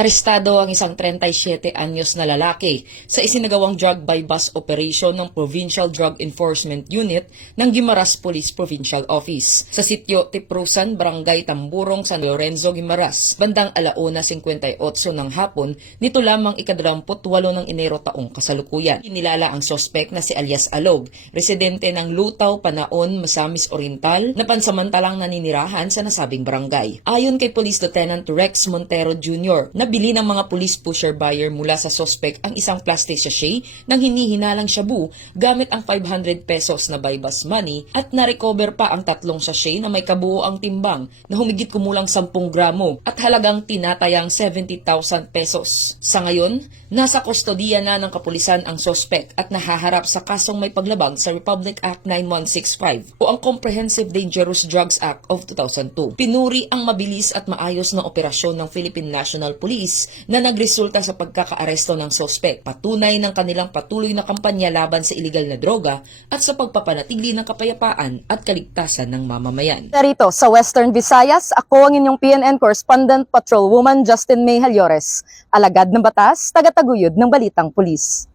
Arestado ang isang 37 anyos na lalaki sa isinagawang drug by bus operation ng Provincial Drug Enforcement Unit ng Guimaras Police Provincial Office sa sitio Tiprusan, Barangay Tamburong, San Lorenzo, Guimaras, bandang 1:58 ng hapon nito lamang ika-28 ng Enero taong kasalukuyan. Kinilala ang sospek na si alias Alog, residente ng Lutaw, Panaon, Masamis Oriental, na pansamantalang naninirahan sa nasabing barangay. Ayon kay Police Lieutenant Rex Montero Jr., nabili ng mga police pusher buyer mula sa sospek ang isang plastic sachet ng hinihinalang shabu gamit ang 500 pesos na buy bus money at na-recover pa ang 3 sachet na may kabuoang timbang na humigit kumulang 10 gramo at halagang tinatayang 70,000 pesos. Sa ngayon, nasa kustodiya na ng kapulisan ang sospek at nahaharap sa kasong may paglabag sa Republic Act 9165 o ang Comprehensive Dangerous Drugs Act of 2002. Pinuri ang mabilis at maayos na operasyon ng Philippine National Police na nagresulta sa pagkakaaresto ng sospek, patunay ng kanilang patuloy na kampanya laban sa iligal na droga at sa pagpapanatili ng kapayapaan at kaligtasan ng mamamayan. Narito sa Western Visayas, ako ang inyong PNN Correspondent Patrolwoman Justin May Halyores, alagad ng batas, tagataguyod ng Balitang Pulis.